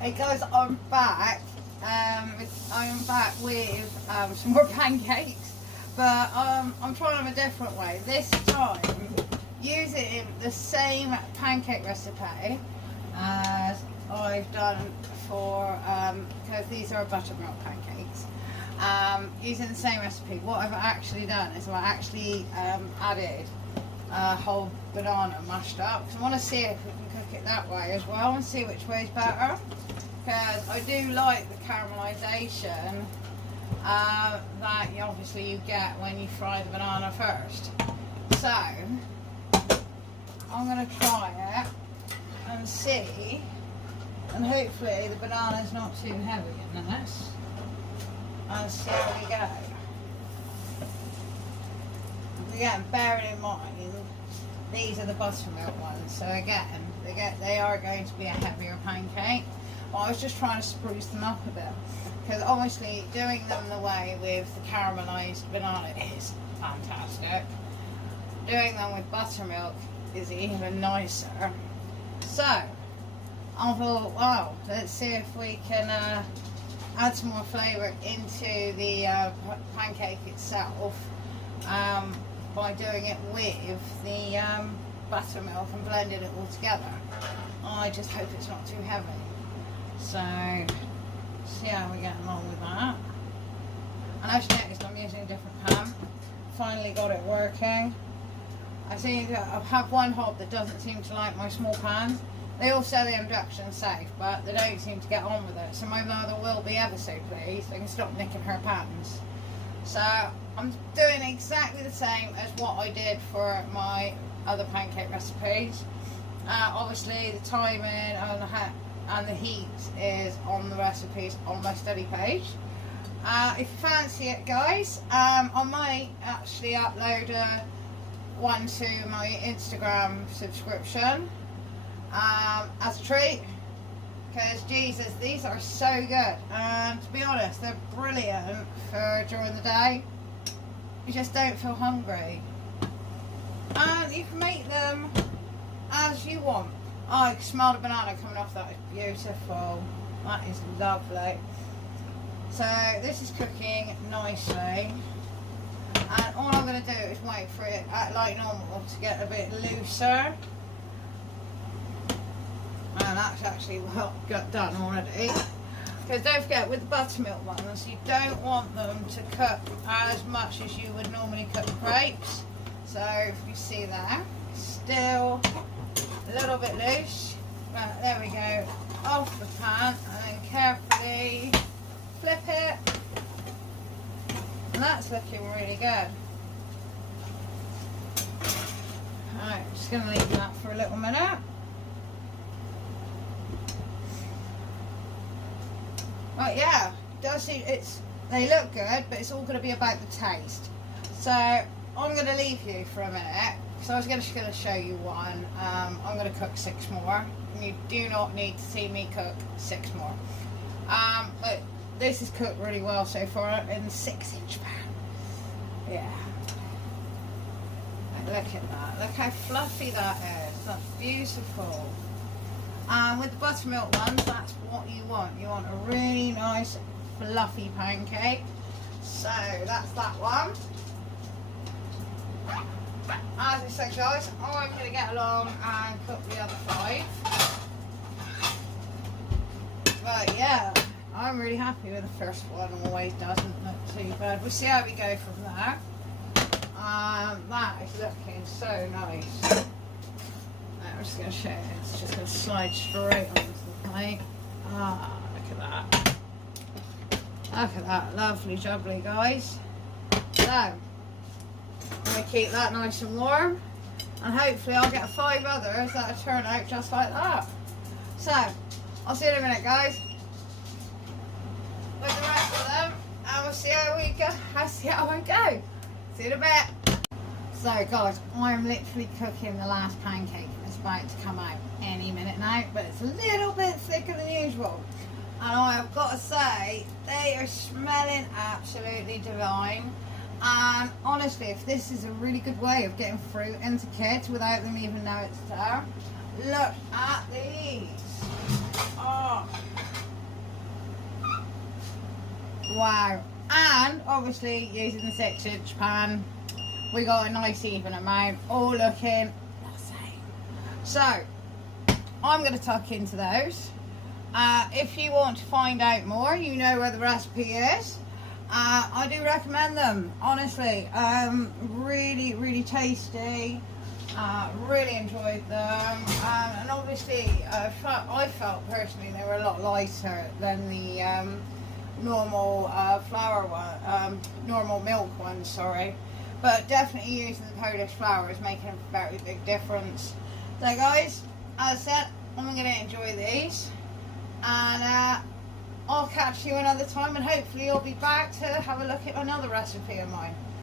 Hey guys, I'm back. I'm back with some more pancakes, but I'm trying them a different way. This time, using the same pancake recipe as I've done for, because these are buttermilk pancakes. Using the same recipe, what I've actually done is I've actually added a whole banana mashed up, because I want to see if we can cook it that way as well and see which way is better. Because I do like the caramelisation that obviously you get when you fry the banana first. So I'm going to try it and see, and hopefully the banana's not too heavy in this, and see how we go. Again, bearing in mind these are the buttermilk ones, so again they are going to be a heavier pancake. Well, I was just trying to spruce them up a bit, because obviously doing them the way with the caramelised banana is fantastic. Doing them with buttermilk is even nicer. So I thought, wow, let's see if we can add some more flavour into the pancake itself by doing it with the buttermilk and blending it all together. I just hope it's not too heavy. So, see how we get along with that. And as you noticed, I'm using a different pan. Finally got it working. I have one hob that doesn't seem to like my small pans. They all say they're induction safe, but they don't seem to get on with it. So my mother will be ever so pleased. They can stop nicking her pans. So I'm doing exactly the same as what I did for my other pancake recipes. Obviously the timing and the heat is on the recipes on my study page. If you fancy it, guys, I might actually upload one to my Instagram subscription as a treat, because Jesus, these are so good, and to be honest, they're brilliant for during the day. You just don't feel hungry, and you can make them as you want. Oh, I can smell the banana coming off. That is beautiful. That is lovely. So this is cooking nicely, and all I'm going to do is wait for it, like normal, to get a bit looser. And that's actually well got done already. Because don't forget, with the buttermilk ones, you don't want them to cook as much as you would normally cook crepes. So if you see there, still a little bit loose. Right, there we go, off the pan, and then carefully flip it, and that's looking really good. Alright, just going to leave that for a little minute. Right, yeah, does see they look good, but it's all going to be about the taste. So I'm going to leave you for a minute. So I was going to show you one. I'm going to cook 6 more. And you do not need to see me cook 6 more. But this is cooked really well so far in the 6-inch pan. Yeah. Look at that. Look how fluffy that is. That's beautiful. With the buttermilk ones, that's what you want. You want a really nice fluffy pancake. So that's that one. As I said, guys, I'm going to get along and cook the other 5. But yeah, I'm really happy with the first one. Always doesn't look too bad. We'll see how we go from there. That is looking so nice. I'm just going to show you. It's just going to slide straight onto the plate. Ah, look at that. Look at that. Lovely jubbly, guys. So I'm going to keep that nice and warm, and hopefully I'll get 5 others that'll turn out just like that. So I'll see you in a minute, guys, with the rest of them, and we'll see how we go. I'll see how I go. See you in a bit. So guys, I'm literally cooking the last pancake. It's about to come out any minute now, but it's a little bit thicker than usual, and I've got to say they are smelling absolutely divine. And honestly, if this is a really good way of getting fruit into kids without them even know it's there, look at these. Oh, Wow. And obviously using the 6-inch pan, we got a nice even amount, all looking the same. So I'm going to tuck into those. If you want to find out more, you know where the recipe is. I do recommend them, honestly. Really, really tasty. Really enjoyed them. And obviously, I felt personally they were a lot lighter than the normal flour one, normal milk one, sorry. But definitely using the Polish flour is making a very big difference. So guys, as I said, I'm going to enjoy these. And I'll catch you another time, and hopefully you'll be back to have a look at another recipe of mine.